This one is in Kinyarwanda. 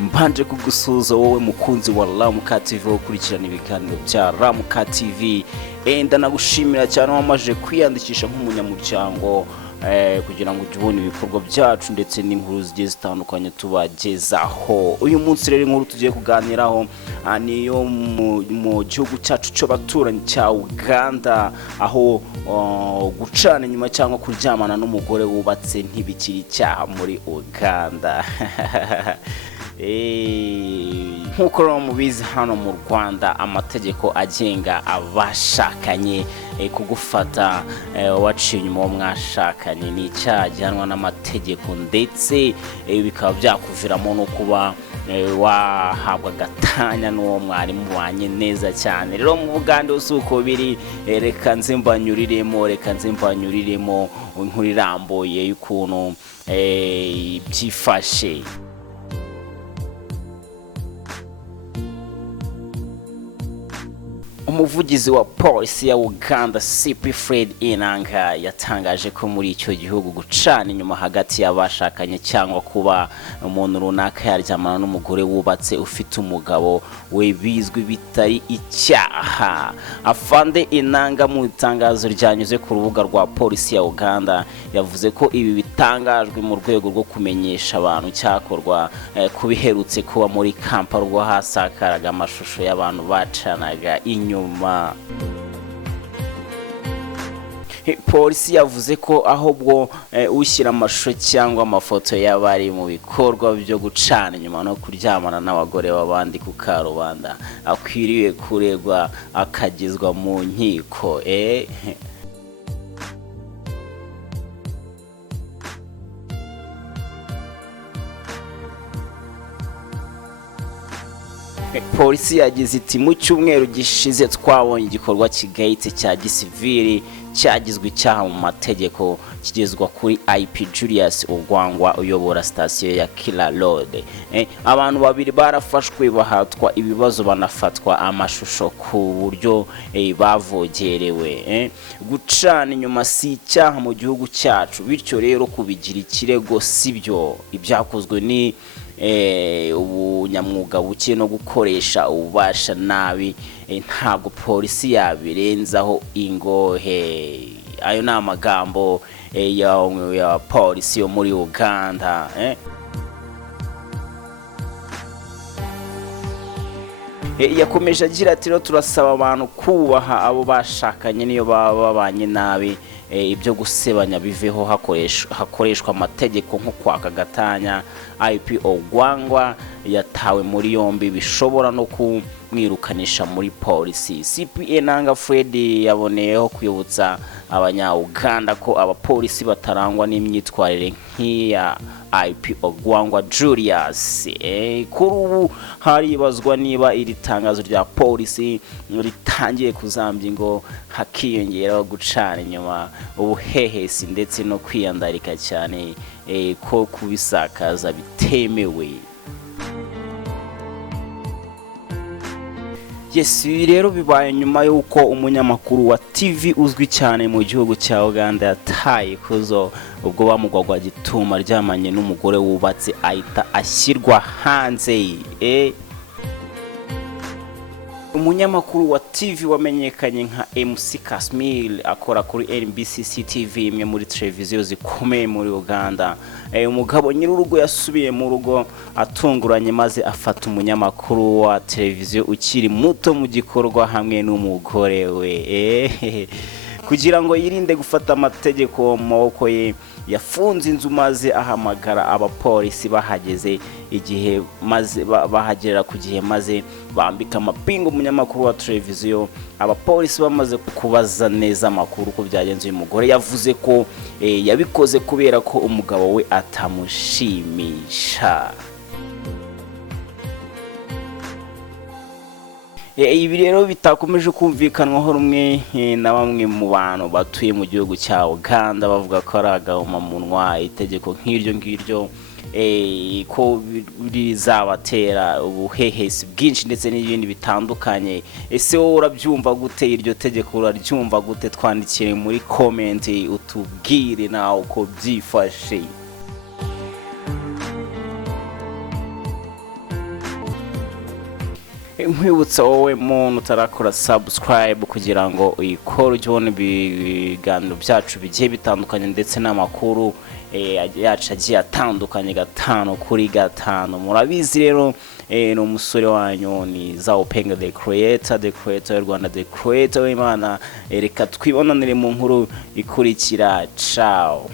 mbanje kugusuza wowe mukunzi wa RAMUKA TV ukurikirana ibiganiro bya RAMUKA TV. Ndanagushimira cyane wamaje kwiyandikisha nk'umunyamuryango kugira ngo ujye ibikorwa byacu ndetse n'inkuru zigiye zitandukanye tubagezaho. Uyu munsi rero inkuru tugiye kuganiraho niyo mu gihugu cyacu cyo baturanyi cya Uganda, aho gucana inyuma cyangwa kuryamana n'umugore wubatse ntibikiri icyaha muri Uganda. Nkuko rero mubizi hano mu Rwanda amategeko agenga abashakanye kugufata waciye inyuma mwashakanye ni icyaha gihanwa n'amategeko, ndetse bikaba byakuviramo no kuba wahabwa gatanya n'uwo mwari mubanye neza cyane. Rero mu Buganda uko biri, reka nze mbanyuriremo inkuru irambuye y'ukuntu byifashe. Umuvugizi wa polisi ya Uganda CP Fred Inanga yatangaje ko muri icyo gihugu gucana inyuma hagati y'abashakanye cyangwa kuba umuntu runaka yaryamana n'umugore wubatse ufite umugabo we bizwi bitari icyaha. Afande Inanga mu itangazo ryanyuze ku rubuga rwa polisi ya Uganda yavuze ko ibi bitangajwe mu rwego rwo kumenyesha abantu cyakorwa kubiherutse kuba muri Kampala rwo hasakaraga amashusho y'abantu bacanaga inyuma. Polisi yavuze ko ahubwo ushyira amashusho cyangwa amafoto y'abari mu bikorwa byo gucana inyuma no kuryamana n'abagore b'abandi ku karubanda akwiriye kuregwa akagezwa mu nkiko. Polisi yagize iti mu cyumweru gishize twabonye igikorwa kigayitse cya gisivili cyagizwe icyaha mu mategeko kigezwa kuri IP Julius Ugwangwa uyobora station ya Killer Road. Abantu babiri barafashwe bahatwa ibibazo banafatwa amashusho ku buryo bavogerewe. Gucana inyuma si icyaha mu gihugu cyacu, bityo rero kubigira ikirego sibyo. Ibyakozwe ni ubunyamwuga buke no gukoresha ububasha nabi, ntabwo polisi yabirenzaho ingohe. Ayo ni amagambo ya polisi yo muri Uganda. Yakomeje agira ati turasaba abantu kubaha abo bashakanye niyo baba babanye nabi, ibyo gusebanya biveho hakoreshwa amategeko nko kwaka gatanya. IP Ogwangwa yatawe muri yombi bishobora no kumwirukanisha muri polisi. CP Inanga Fred yaboneyeho kuyobotsa abanya-Uganda ko abapolisi batarangwa n'imyitwarire nk'iya IP Ogwangwa Julius. Kuri ubu haribazwa niba iri tangazo rya polisi ritangiye kuzambya ngo hakiyongeraho gucana inyuma ubuhehesi ndetse no kwiyandarika cyane ko kubisakaza bitemewe. Rero bibaye nyuma y'uko umunyamakuru wa TV uzwi cyane mu gihugu cya Uganda yataye kuzo ubwo bamugwagwa gituma ryamanye n'umugore wubatse ahita ashyirwa hanze. Umunyamakuru wa TV wamenyekanye nka MC Kasmil akora kuri NBC TV, imwe muri televiziyo zikomeye muri Uganda. Umugabo nyir'urugo yasubiye mu rugo atunguranye maze afata umunyamakuru wa televiziyo ukiri muto mu gikorwa hamwe n'umugore we. Kugira ngo yirinde gufata amategeko mu maboko ye, yafunze inzu maze ahamagara abapolisi bahageze igihe maze bahagera ku gihe maze bambika amapingu umunyamakuru wa televiziyo. Abapolisi bamaze kubaza neza amakuru ko byagenze, uyu mugore yavuze ko yabikoze kubera ko umugabo we atamushimisha. Ibi rero bitakomeje kumvikanwaho rumwe na bamwe mu bantu batuye mu gihugu cya Uganda, bavuga ko ari agahomamunwa itegeko nk'iryo ngiryo ko rizabatera ubuhehesi bwinshi ndetse n'ibindi bitandukanye. Ese wowe urabyumva gute? Iryo tegeko uraryumva gute? Twandikire muri comment utubwire nawe uko byifashe. nkwibutsa wowe muntu utarakora subscribe kugira ngo uyikore ujye ubona ibiganiro byacu bigiye bitandukanye ndetse n'amakuru yacu agiye atandukanye 5 kuri 5. murabizi rero ni umusore wanyu ni Zawupenga the creator y'u Rwanda, the creator w'Imana. Reka twibonanire mu nkuru ikurikira. Ciao.